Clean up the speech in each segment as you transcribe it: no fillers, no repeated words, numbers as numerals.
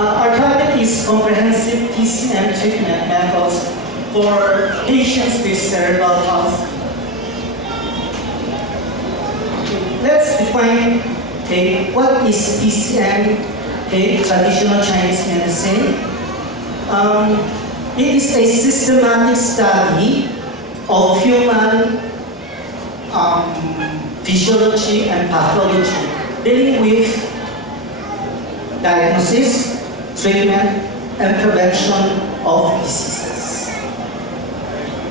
Our target is comprehensive TCM treatment methods for patients with cerebral palsy. Let's define what is TCM, traditional Chinese medicine. It is a systematic study of human physiology and pathology, dealing with diagnosis, treatment, and prevention of diseases.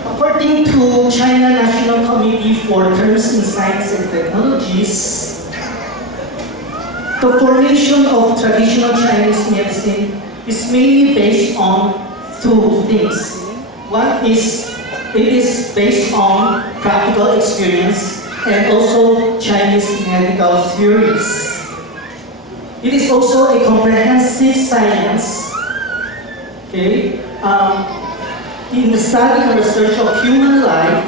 According to China National Committee for Terms in Science and Technologies, the formation of traditional Chinese medicine is mainly based on two things. One is, it is based on practical experience and also Chinese medical theories. It is also a comprehensive science, in the study and research of human life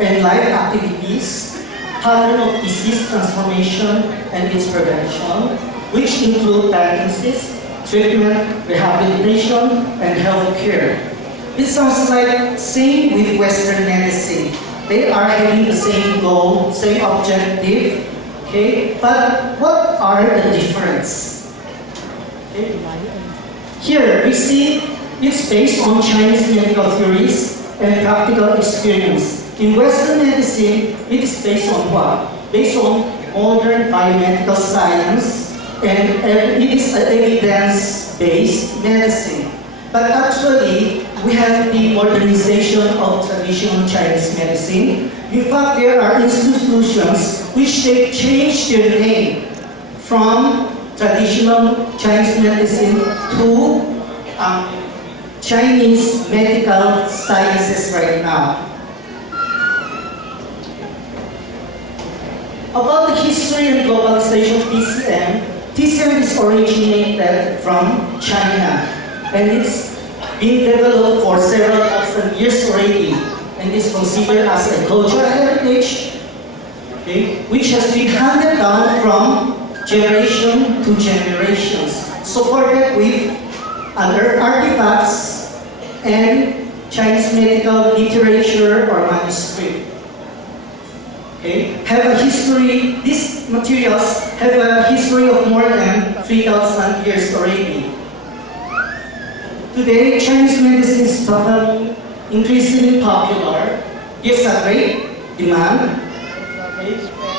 and life activities, pattern of disease transformation and its prevention, which include diagnosis, treatment, rehabilitation, and health care. It sounds like same with Western medicine. They are having the same goal, same objective, but what are the difference? Here we see it's based on Chinese medical theories and practical experience. In Western medicine, it is based on what? Based on modern biomedical science, and it is an evidence-based medicine. But actually, we have the modernization of traditional Chinese medicine. In fact, there are institutions which they changed their name from traditional Chinese medicine to Chinese medical sciences right now. About the history and globalization of TCM, TCM is originated from China, and it's been developed for several thousand years already, and is considered as a cultural heritage, which has been handed down from generation to generations, supported with other artifacts and Chinese medical literature or manuscript. Have a history, these materials have a history of more than 3,000 years already. Today, Chinese medicine is becoming increasingly popular. There's a great demand.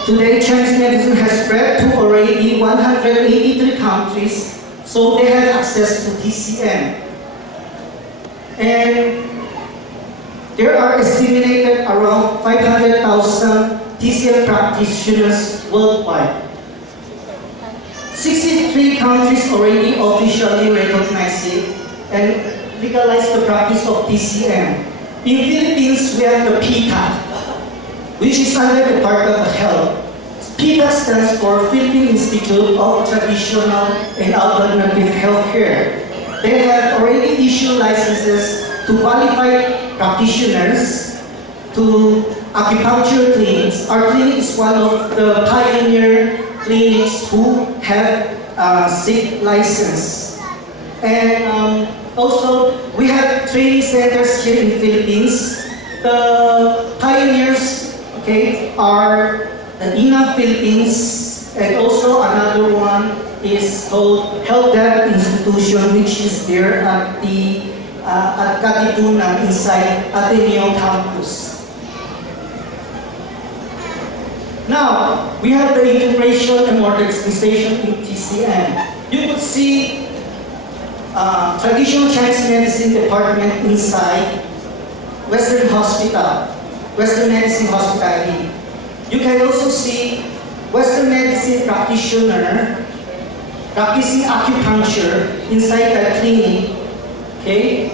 Today, Chinese medicine has spread to already 183 countries, so they have access to TCM. And there are estimated around 500,000 TCM practitioners worldwide. 63 countries already officially recognize it and legalize the practice of TCM. In Philippines, we have the PCAT, which is under the Department of Health. PCAT stands for Philippine Institute of Traditional and Alternative Healthcare. They have already issued licenses to qualified practitioners, to acupuncture clinics. Our clinic is one of the pioneer clinics who have SIG license. And also, we have training centers here in the Philippines. The pioneers, are the INA Philippines, and also another one is called Health Dev Institution, which is there at the at Katipunan inside Ateneo campus. Now, we have the integration and modernization in TCM. You could see traditional Chinese medicine department inside Western Hospital, Western Medicine Hospital. You can also see Western medicine practitioner practicing acupuncture inside the clinic,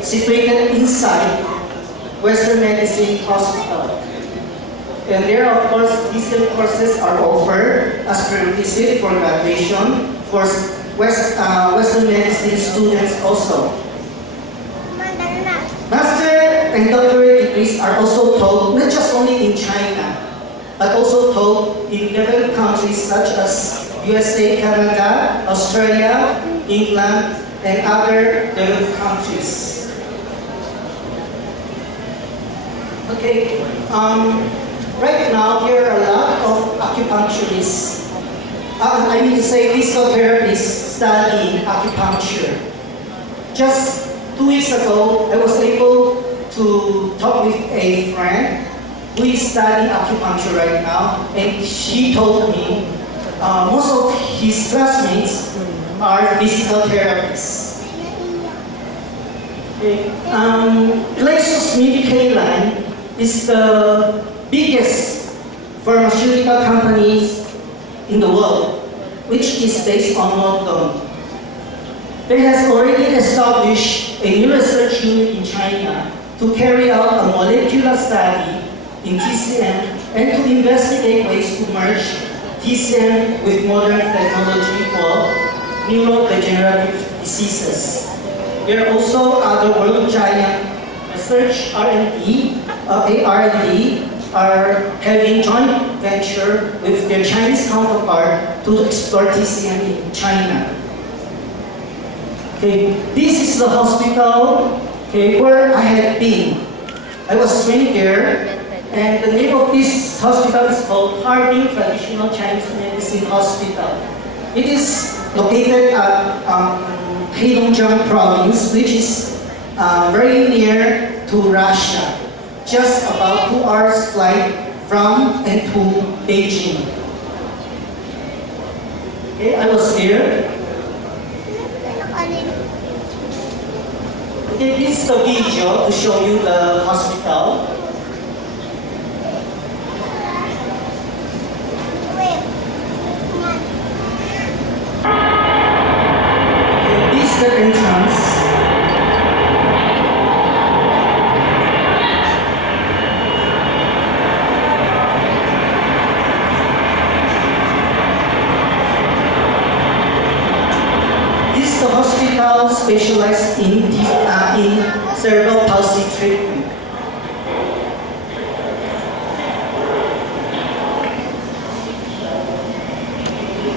situated inside Western Medicine Hospital. And there, of course, these courses are offered as prerequisite for graduation for Western Medicine students also. Master and doctorate degrees are also taught not just only in China, but also taught in developed countries such as USA, Canada, Australia, England, and other developed countries. Okay, right now there are a lot of acupuncturists. I mean to say physical therapists studying acupuncture. Just 2 weeks ago, I was able to talk with a friend who is studying acupuncture right now, and she told me most of his classmates are physical therapists. Okay. GlaxoSmithKline is the biggest pharmaceutical company in the world, which is based on London. They has already established a new research unit in China to carry out a molecular study in TCM and to investigate ways to merge TCM with modern technology for neurodegenerative diseases. There are also other world giant research R&D are having joint venture with their Chinese counterpart to explore TCM in China. Okay, this is the hospital where I had been. I was trained there, and the name of this hospital is called Harbin Traditional Chinese Medicine Hospital. It is located at Heilongjiang province, which is very near to Russia, just about 2 hours flight from and to Beijing. Okay, I was there. Okay, this is the video to show you the hospital. Okay, this is the entrance. This is the hospital specialized in cerebral palsy treatment.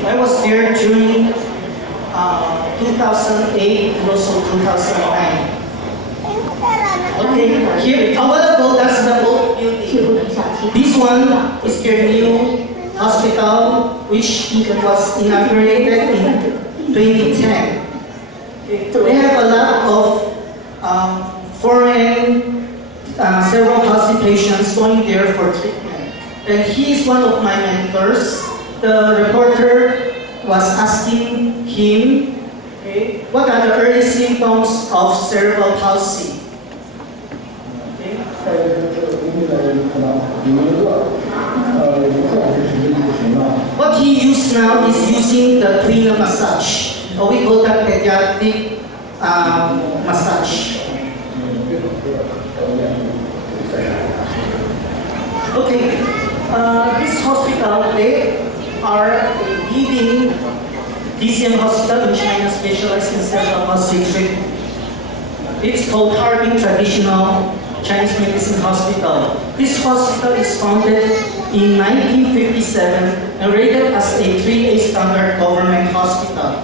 I was there during 2008 and also 2009. Okay, here, a while ago, that's the old building. This one is their new hospital, which was inaugurated in 2010. They have a lot of foreign cerebral palsy patients going there for treatment. And he is one of my mentors. The reporter was asking him, what are the early symptoms of cerebral palsy? What he used now is using the cranial massage. We call that pediatric massage. Okay, this hospital, they are a leading TCM hospital in China specialized in cerebral palsy treatment. It's called Harbin Traditional Chinese Medicine Hospital. This hospital is founded in 1957 and rated as a 3A standard government hospital.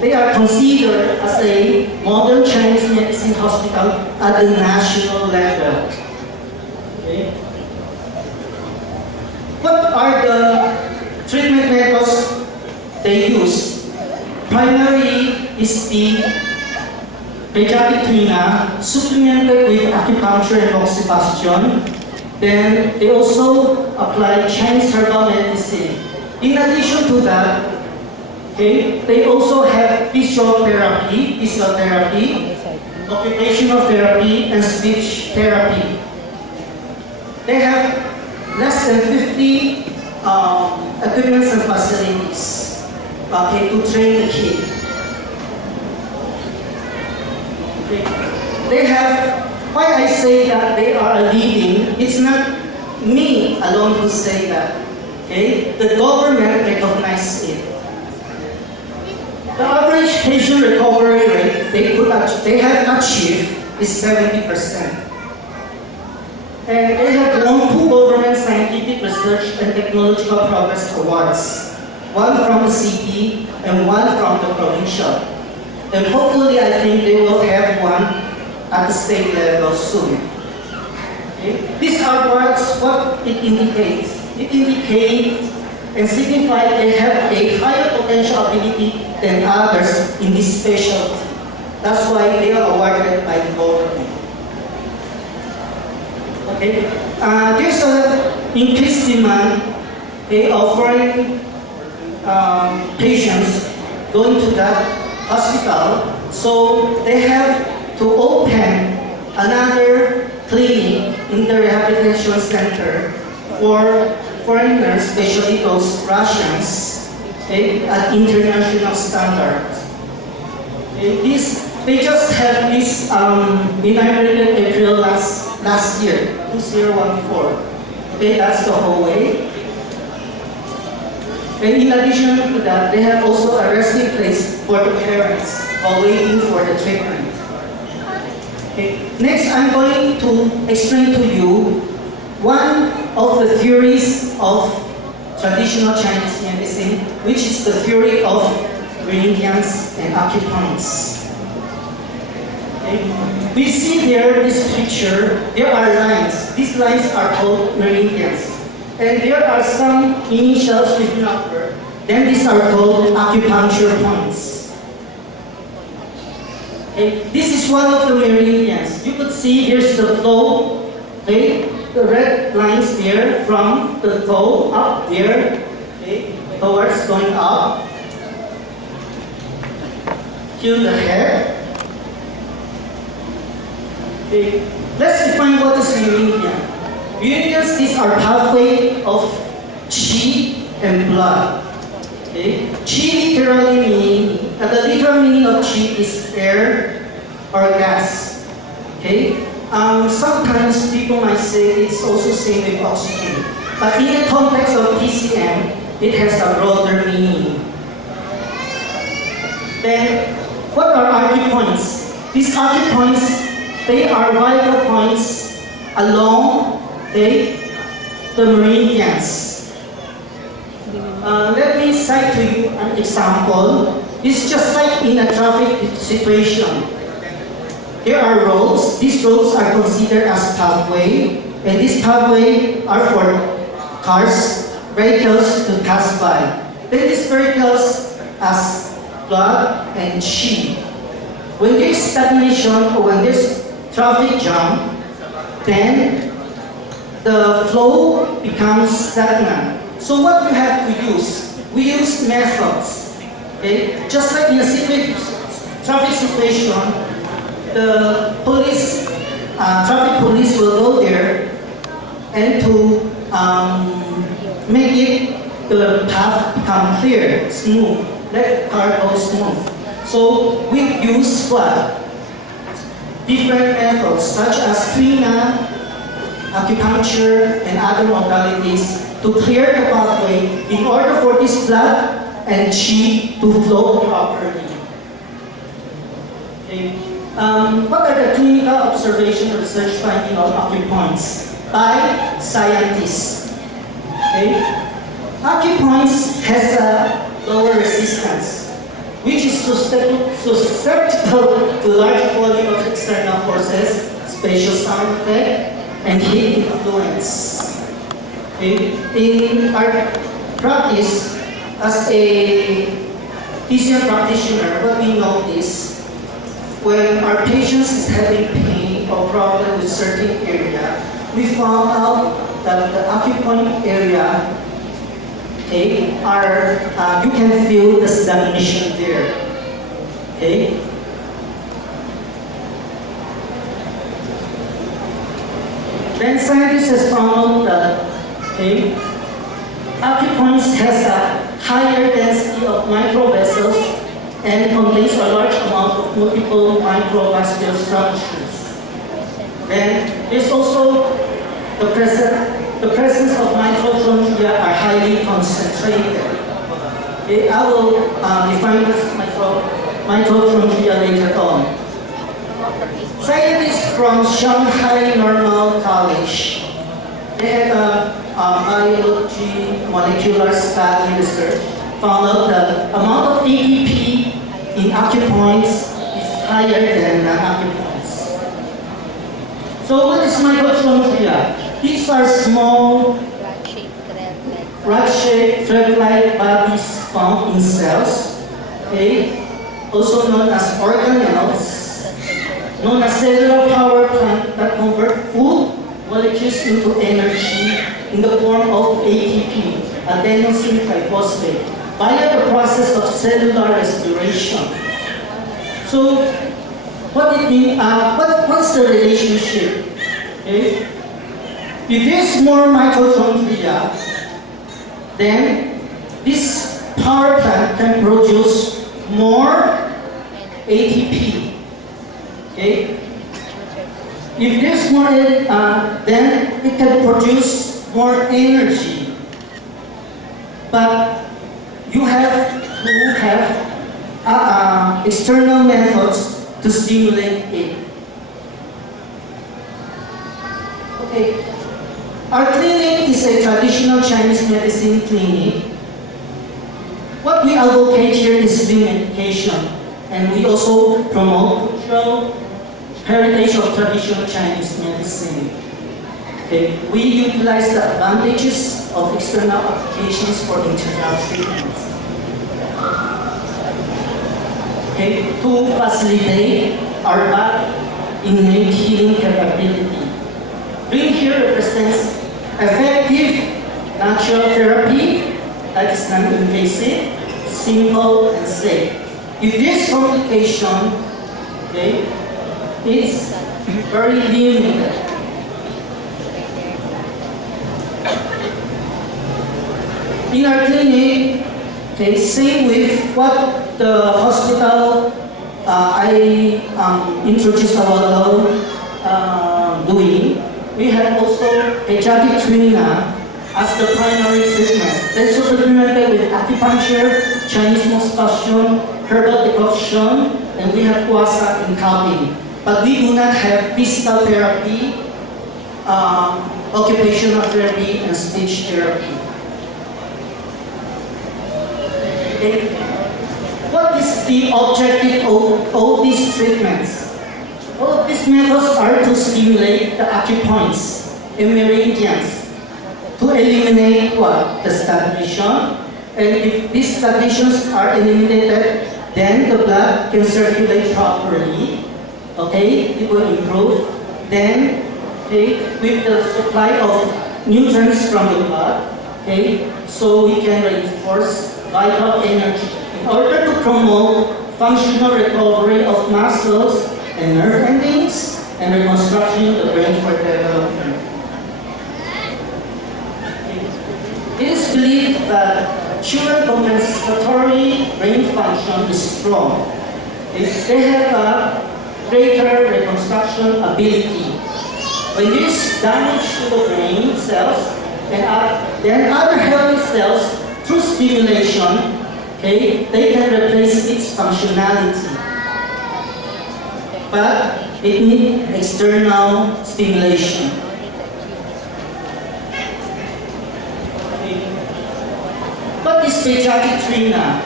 They are considered as a modern Chinese medicine hospital at the national level. Okay. What are the treatment methods they use? Primarily is the pediatric crina supplemented with acupuncture and oxybustion. Then they also apply Chinese herbal medicine. In addition to that, they also have physical therapy, occupational therapy, and speech therapy. They have less than 50 equipments and facilities to train the kid. They have, why I say that they are leading, it's not me alone who say that. The government recognizes it. The average patient recovery rate they have achieved is 70%. And they have won 2 government scientific research and technological progress awards. one from the city and one from the provincial. And hopefully, I think they will have one at the state level soon. Okay? These are what it indicates. It indicates and signifies they have a higher potential ability than others in this specialty. That's why they are awarded by the government. Okay, there's an increased demand of foreign patients going to that hospital, so they have to open another clinic in the rehabilitation center for foreigners, especially those Russians, okay, at international standards. Okay, they just had this inaugurated April last year, 2014. Okay, that's the whole way. And in addition to that, they have also a resting place for the parents while waiting for the treatment. Okay. Next, I'm going to explain to you one of the theories of traditional Chinese medicine, which is the theory of meridians and acupoints. Okay. We see there this picture, there are lines. These lines are called meridians. And there are some initials with number. Then these are called acupuncture points. Okay. This is one of the meridians. You could see here's the flow. Okay. The red lines there from the toe up there, okay, towards going up to the head. Okay. Let's define what is meridian. Meridians, these are pathway of qi and blood. Okay. Qi literally meaning, the literal meaning of qi is air or gas. Okay. Sometimes people might say it's also same with oxygen, but in the context of TCM, it has a broader meaning. Then, what are acupoints? These acupoints, they are vital points along the meridians. Let me cite to you an example. It's just like in a traffic situation. There are roads. These roads are considered as pathway, and these pathway are for cars, vehicles to pass by. Then these vehicles as blood and qi. When there's stagnation or when there's traffic jam, then the flow becomes stagnant. So what we have to use? We use methods. Okay? Just like in a traffic situation, the police, traffic police will go there and to make the path become clear, smooth, let the car go smooth. So we use what? Different methods such as cleanup, acupuncture, and other modalities to clear the pathway in order for this blood and qi to flow properly. Okay. What are the clinical observation and research finding of acupoints by scientists? Okay. Acupoints has a lower resistance, which is susceptible to large volume of external forces, spatial sound effect, and heat influence. Okay. In our practice, as a TCM practitioner, what we notice when our patients is having pain or problem with certain area, we found out that the acupoint area, okay, you can feel the stagnation there. Okay. Then scientists has found that acupoints has a higher density of microvessels and contains a large amount of multiple microvascular structures. Then there's also the presence of mitochondria are highly concentrated. Okay, I will define this mitochondria later on. Scientists from Shanghai Normal College, they had a biology molecular study research found out that amount of ATP in acupoints is higher than non-acupoints. So what is mitochondria? These are small rod-shaped thread-like bodies found in cells, okay? Also known as organelles, known as cellular power plant that convert food molecules into energy in the form of ATP, adenosine triphosphate, via the process of cellular respiration. So, what it means? What's the relationship? Okay? If there's more mitochondria, then this power plant can produce more ATP. Okay? If there's more, then it can produce more energy. But you have to have external methods to stimulate it. Okay. Our clinic is a traditional Chinese medicine clinic. What we advocate here is living education, and we also promote cultural heritage of traditional Chinese medicine. Okay. We utilize the advantages of external applications for internal treatments. Okay. To facilitate our back innate healing capability. Green here represents effective natural therapy that is non-invasive, simple, and safe. If this complication, okay, is very limited. In our clinic, okay, same with what the hospital I introduced a while ago doing. We have also pediatric trina as the primary treatment. Then supplemented with acupuncture, Chinese massage, herbal decoction, and we have Chua and cupping. But we do not have physical therapy, occupational therapy, and speech therapy. Okay. What is the objective of all these treatments? All of these methods are to stimulate the acupoints and meridians to eliminate what? The stagnation. And if these stagnations are eliminated, then the blood can circulate properly. Okay, it will improve. Then, okay, with the supply of nutrients from the blood, okay, so we can reinforce vital energy in order to promote functional recovery of muscles and nerve endings and reconstruction of the brain for development. It is believed that children compensatory brain function is strong if they have a greater reconstruction ability. When there is damage to the brain cells, and then other healthy cells through stimulation, okay, they can replace its functionality. But it needs external stimulation. Okay. What is pediatric trina?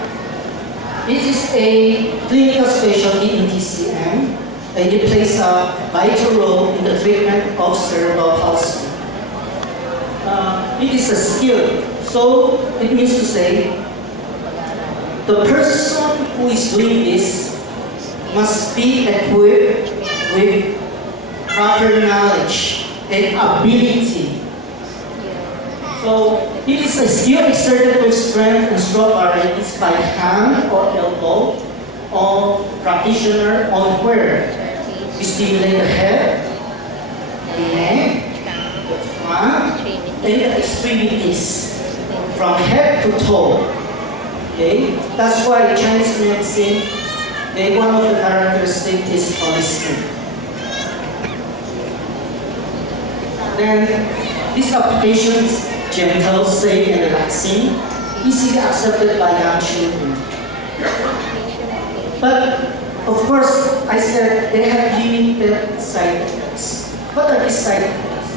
It is a clinical specialty in TCM, and it plays a vital role in the treatment of cerebral palsy. It is a skill, so it means to say the person who is doing this must be equipped with proper knowledge and ability. So it is a skill exerted with strength and strong varieties by hand or elbow or practitioner on where we stimulate the head, the neck, the front, and the extremities from head to toe. Okay? That's why Chinese medicine, one of the characteristics is holistic. Then this application is gentle, safe, and relaxing, easily accepted by young children. But of course, I said they have limited side effects. What are these side effects?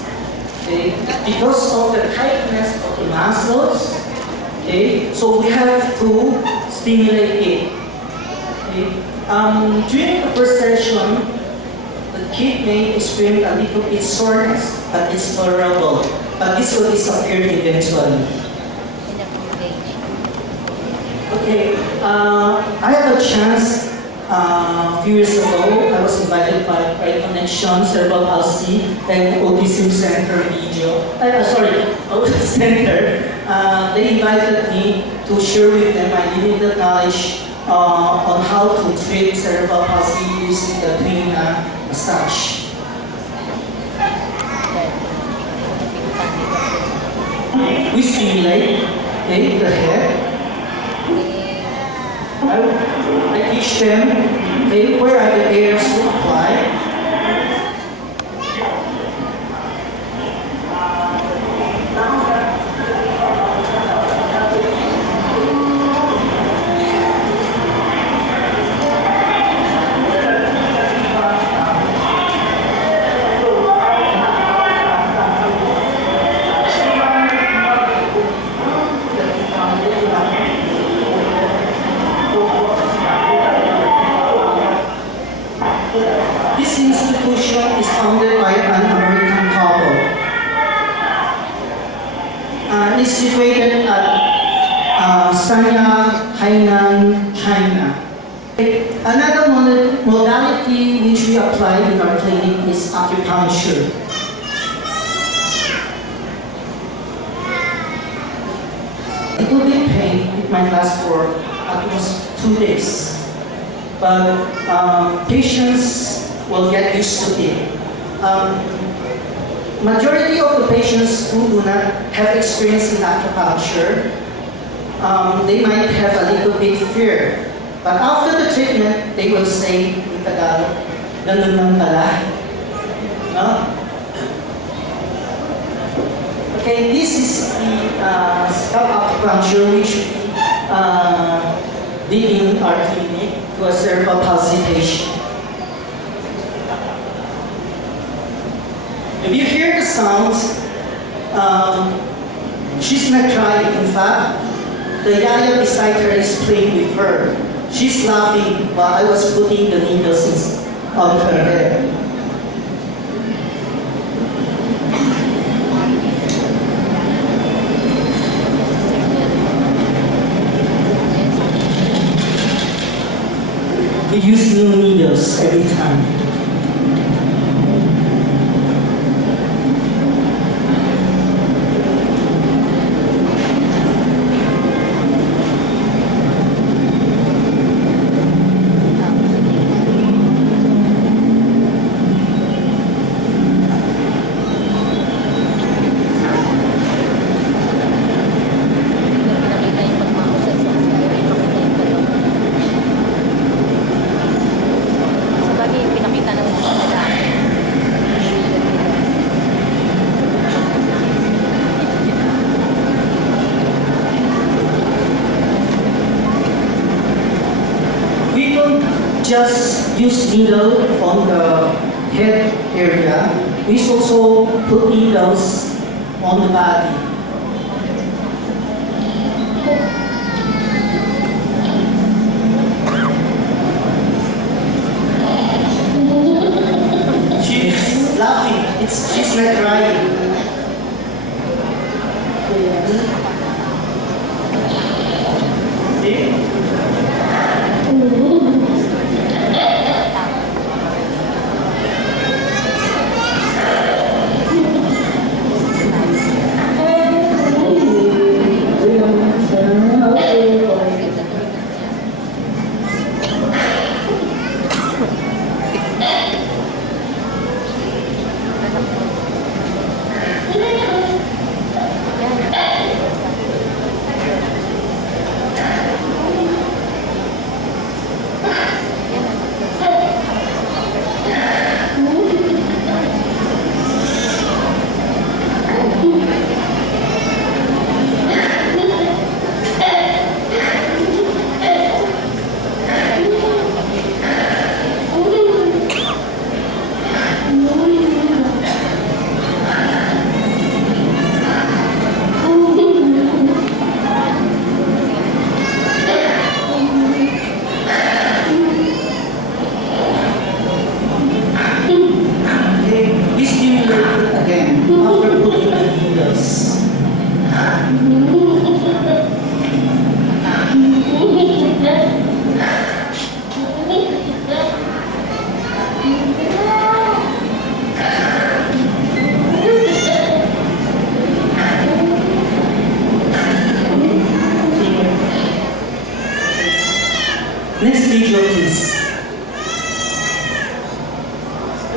Okay. Because of the tightness of the muscles, Okay, so we have to stimulate it. Okay. During the first session, the kid may experience a little bit soreness, but it's tolerable. But this will disappear eventually. Okay, I had a chance a few years ago. I was invited by Right Connection, Cerebral Palsy, and Autism Center Center. They invited me to share with them my limited knowledge on how to treat cerebral palsy using the twin massage. We stimulate, okay, the head. I teach them, okay, where are the areas to apply. This institution is founded by an American couple. It's situated at Sanya, Hainan, China. Another modality which we apply in our clinic is acupuncture. It will be pain. It might last for at least 2 days. But patients will get used to it. Majority of the patients who do not have experience in acupuncture, they might have a little bit fear. But after the treatment, they will say in Tagalog, ganun lang pala. No? Okay, this is the scalp acupuncture which did in our clinic to a cerebral palsy patient. If you hear the sounds, she's not crying. In fact, the yaya beside her is playing with her. She's laughing while I was putting the needles on her head. We use new needles every time. Just use needle on the head area. We also put needles on the body. She's laughing. She's not crying. See?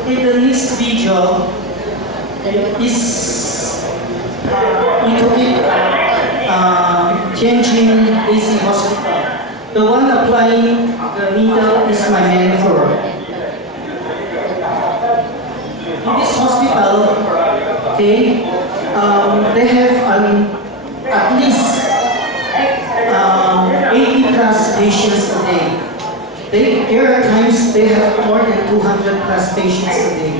in the next video is Tianjin AC Hospital. The one applying the needle is my mentor. In this hospital, okay, they have at least 80 plus patients a day. There are times they have more than 200 plus patients a day,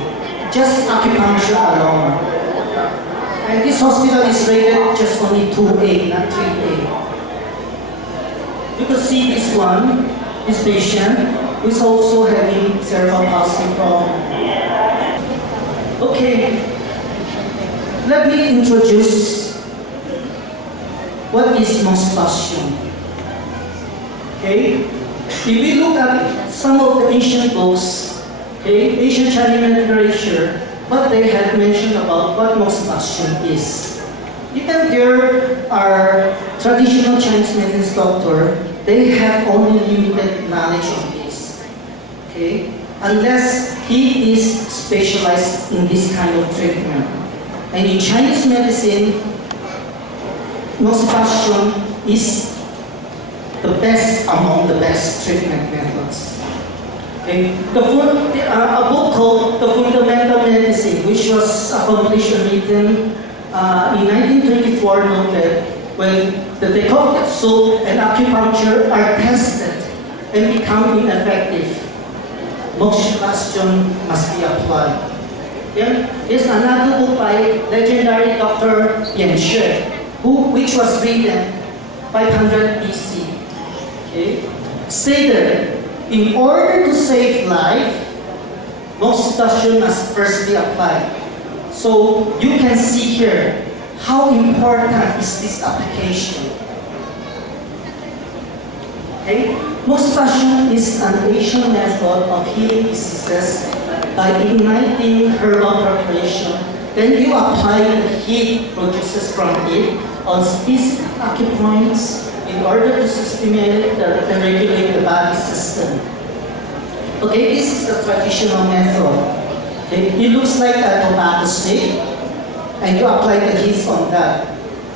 just acupuncture alone. And this hospital is rated just only 2A, not 3A. You can see this one, this patient, who is also having cerebral palsy problem. Okay, let me introduce what is moxibustion. Okay, if we look at some of the ancient books, okay, ancient Chinese literature, what they have mentioned about what moxibustion is. Even there are traditional Chinese medicine doctors, they have only limited knowledge on this. Okay, unless he is specialized in this kind of treatment. And in Chinese medicine, moxibustion is the best among the best treatment methods. Okay. A book called The Fundamental Medicine, which was accomplished and written in 1924, noted when the decocted soap and acupuncture are tested and become ineffective, moxibustion must be applied. Then there's another book by legendary Dr. Yan Xue, which was written 500 BC. Okay, stated, in order to save life, moxibustion must first be applied. So you can see here how important is this application. Okay, moxibustion is an Asian method of healing diseases by igniting herbal preparation. Then you apply the heat produces from it on specific acupoints in order to stimulate and regulate the body system. Okay, this is the traditional method. Okay, it looks like a tobacco stick, and you apply the heat on that.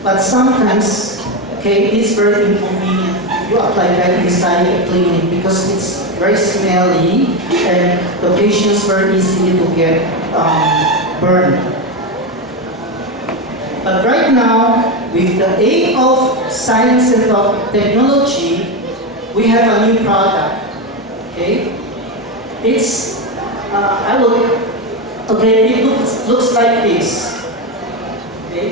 But sometimes, okay, it's very inconvenient. You apply that inside the clinic because it's very smelly, and the patients very easily to get burned. But right now, with the aid of science and of technology, we have a new product. Okay, it's it looks like this. Okay,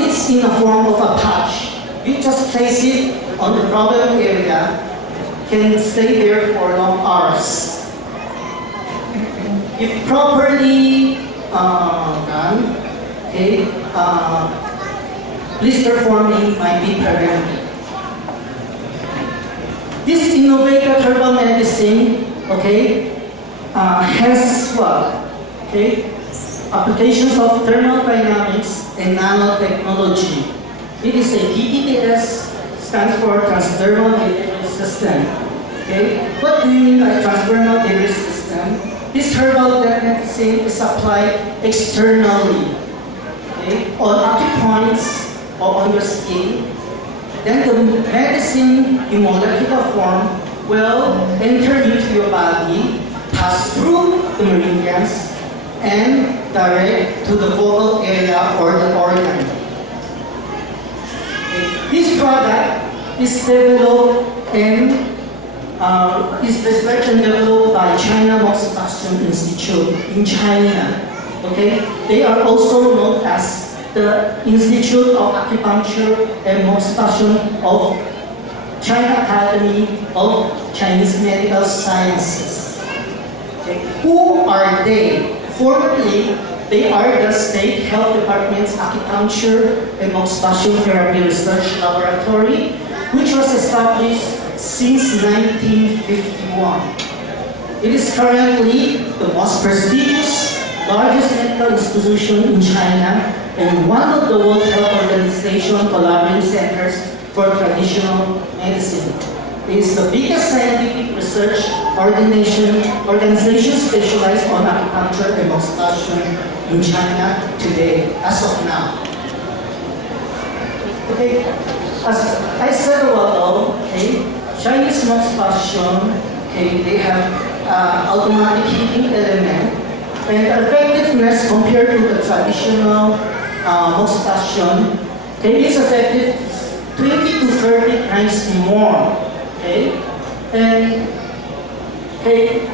it's in the form of a patch. You just place it on the problem area, can stay there for long hours. If properly done, okay, blister forming might be prevented. This innovative herbal medicine, okay, has what? Okay, applications of thermodynamics and nanotechnology. It is a TTS, stands for transdermal delivery system. Okay, what do you mean by transdermal delivery system? This herbal medicine is applied externally, okay, on acupoints or on your skin. Then the medicine in molecular form will enter into your body, pass through the meridians, and direct to the vocal area or the organ. Okay. This product is developed and is researched and developed by China Moxibustion Institute in China. Okay, they are also known as the Institute of Acupuncture and Moxibustion of China Academy of Chinese Medical Sciences. Okay. Who are they? Formerly, they are the State Health Department's Acupuncture and Moxibustion Therapy Research Laboratory, which was established since 1951. It is currently the most prestigious, largest medical institution in China and one of the World Health Organization collaborating centers for traditional medicine. is the biggest scientific research organization specialized on acupuncture and massage in China today, as of now. Okay, as I said a while ago, okay, Chinese massage, okay, they have automatic heating element, and effectiveness compared to the traditional massage, okay, is effective 20 to 30 times more. Okay, and okay,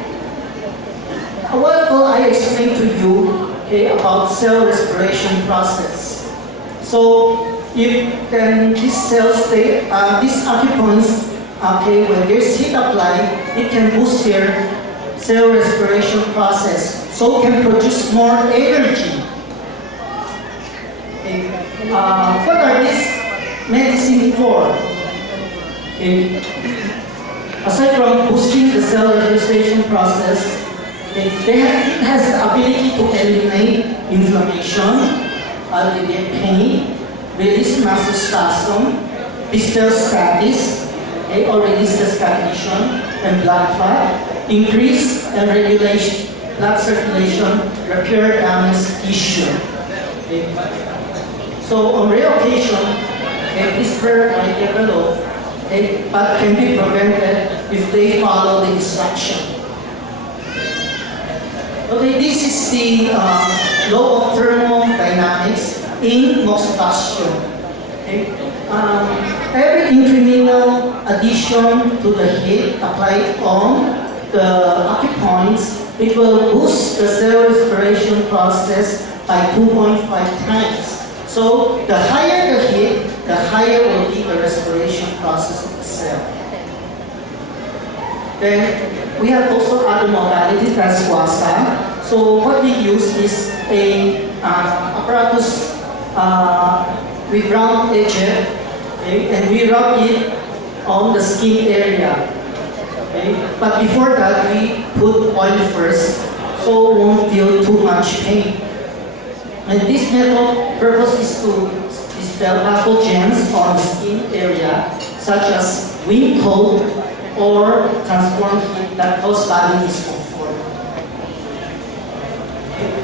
a while ago I explained to you, okay, about cell respiration process. So if then these cells, these acupoints, okay, when there's heat applied, it can boost their cell respiration process, so it can produce more energy. Okay. What are these medicine for? Okay. Aside from boosting the cell respiration process, okay, it has the ability to eliminate inflammation, alleviate pain, release muscle spasm, distill status, okay, or release the stagnation and blood clot, increase and regulate blood circulation, repair damaged tissue. Okay. So on rare occasion, okay, this prayer might develop, okay, but can be prevented if they follow the instruction. Okay, this is the law of thermodynamics in moxibustion. Okay. Every incremental addition to the heat applied on the acupoints, it will boost the cell respiration process by 2.5 times. So the higher the heat, the higher will be the respiration process of the cell. Then we have also other modalities as Wasa. So what we use is a apparatus with round edge, okay, and we rub it on the skin area. Okay. But before that, we put oil first, so it won't feel too much pain. And this method purpose is to dispel pathogens on the skin area, such as wind cold or transform heat that cause body discomfort.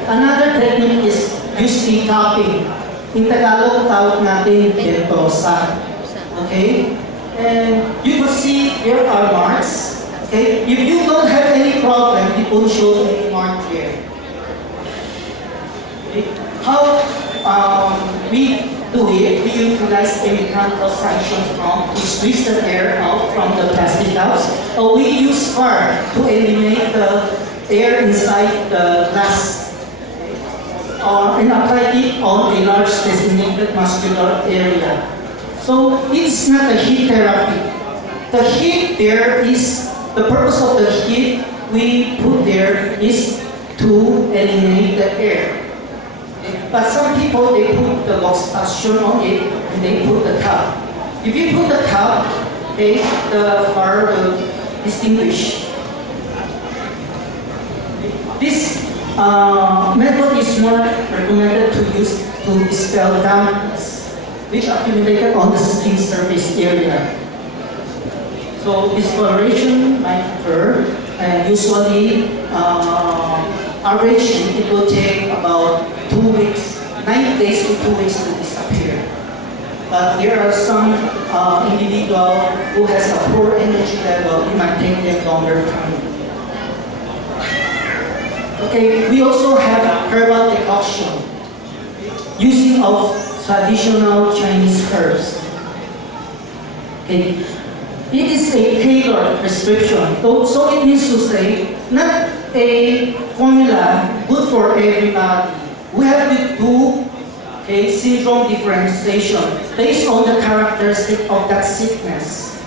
Another technique is use tapping. In Tagalog, tawag natin bentosa. Okay? And you can see there are marks. Okay? If you don't have any problem, it won't show any mark here. Okay? How we do it, we utilize a mechanical suction pump to squeeze the air out from the plastic cups, or we use spark to eliminate the air inside the glass. And apply it on a large designated muscular area. So it's not a heat therapy. The heat there is, the purpose of the heat we put there is to eliminate the air. But some people, they put the box action on it and they put the cup. If you put the cup, okay, the fire will distinguish. This method is more recommended to use to dispel dampness, which accumulated on the skin surface area. So discoloration might occur, and usually, average, it will take about 2 weeks, 90 days to 2 weeks to disappear. But there are some individual who has a poor energy level, it might take them longer time. Okay, we also have herbal decoction, using of traditional Chinese herbs. Okay. It is a tailored prescription, so it means to say, not a formula good for everybody. We have to do a syndrome differentiation based on the characteristic of that sickness.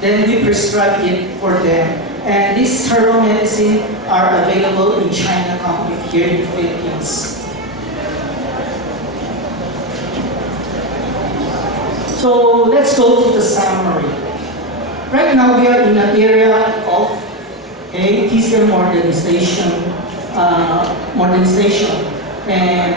Then we prescribe it for them. And these herbal medicine are available in Chinatown here in the Philippines. So let's go to the summary. Right now we are in an area of TCM modernization. And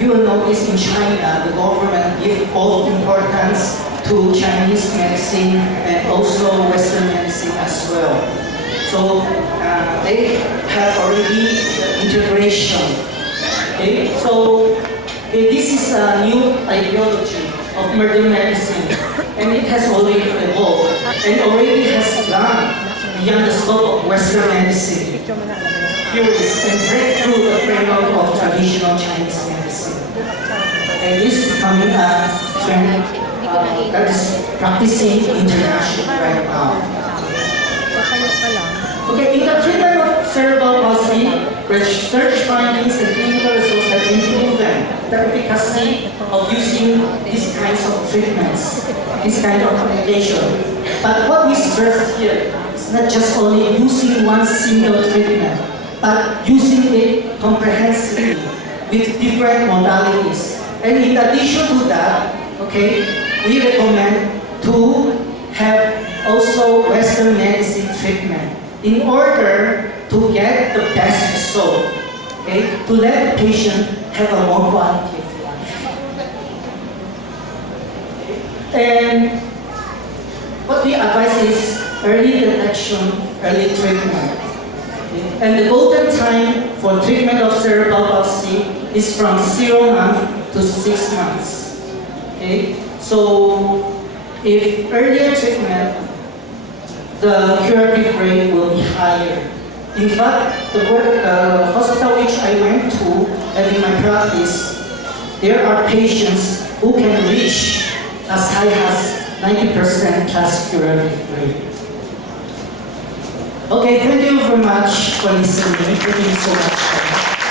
you will notice in China, the government gives all importance to Chinese medicine and also Western medicine as well. So they have already the integration. Okay, so this is a new ideology of modern medicine, and it has already evolved and already has gone beyond the scope of Western medicine. Here is and break through the framework of traditional Chinese medicine. And this is becoming a trend that is practicing internationally right now. Okay, in the treatment of cerebral palsy, research findings and clinical results have been proven the efficacy of using these kinds of treatments, this kind of application. But what we stress here is not just only using one single treatment, but using it comprehensively with different modalities. And in addition to that, okay, we recommend to have also Western medicine treatment in order to get the best result, okay, to let the patient have a more quality of life. And what we advise is early detection, early treatment. Okay? And the golden time for treatment of cerebral palsy is from 0 months to 6 months. Okay? So if earlier treatment, the curative rate will be higher. In fact, the hospital which I went to and in my practice, there are patients who can reach as high as 90% plus curative rate. Okay, thank you very much for listening. Thank you so much.